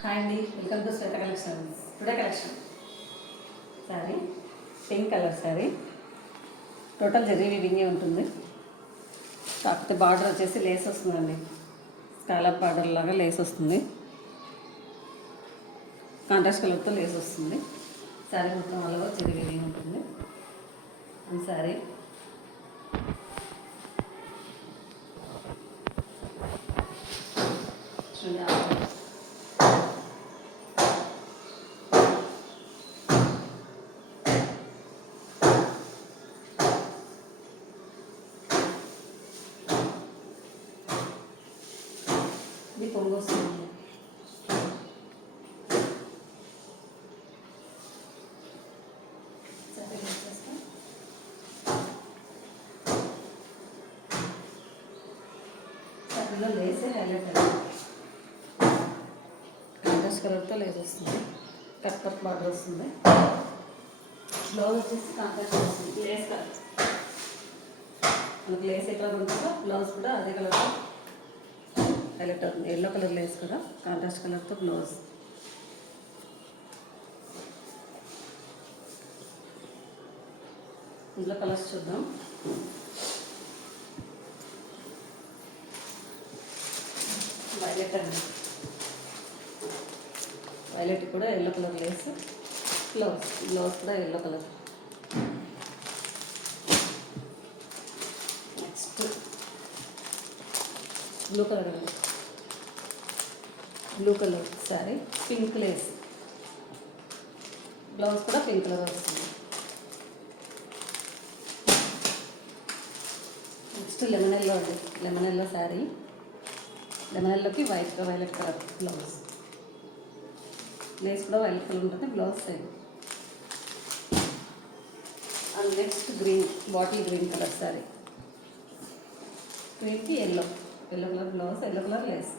హాయ్ అండి, welcome to Shweta collection. Today collection sari pink colour sari. Total zari వీవింగే ఉంటుంది, కాకపోతే బార్డర్ వచ్చేసి లేస్ వస్తుందండి. స్కాలప్ బార్డర్ లాగా లేస్ వస్తుంది, కాంట్రాస్ట్ కలర్తో లేస్ వస్తుంది. శారీ మొత్తం వల్ల జరీ వీవింగ్ ఉంటుంది. అండ్ శారీ ఇది కొంగు వస్తుంది. శారీలో లేసే హైలైట్ అయింది. కాంట్రాస్ట్ కలర్తో లేస్ వస్తుంది, కట్ వర్క్ బార్డర్ వస్తుంది. బ్లౌజ్ వచ్చేసి కాంట్రాస్ట్ వస్తుంది, లేస్ కలర్. మనకు లేస్ ఎట్లా ఉంటుందో బ్లౌజ్ కూడా అదే కలర్తో హైలైట్ అవుతుంది. ఎల్లో కలర్ లేస్ కూడా కాంట్రాస్ట్ కలర్తో బ్లౌజ్. ఇందులో కలర్స్ చూద్దాం. వైలెట్ అండి, వైలెట్ కూడా ఎల్లో కలర్ లేస్. బ్లౌజ్ కూడా yellow colour. Next blue colour అండి, blue colour sari, pink lace. Blouse కూడా పింక్ కలర్ వస్తుంది. నెక్స్ట్ లెమన్ ఎల్లో అండి, లెమన్ ఎల్లో శారీ. లెమన్ ఎల్లోకి వైలెట్ కలర్ బ్లౌజ్. లేస్ కూడా వైలెట్ కలర్ ఉంటుంది, blouse same. And next green, bottle green colour sari. గ్రీన్కి yellow colour blouse, yellow colour Lay's.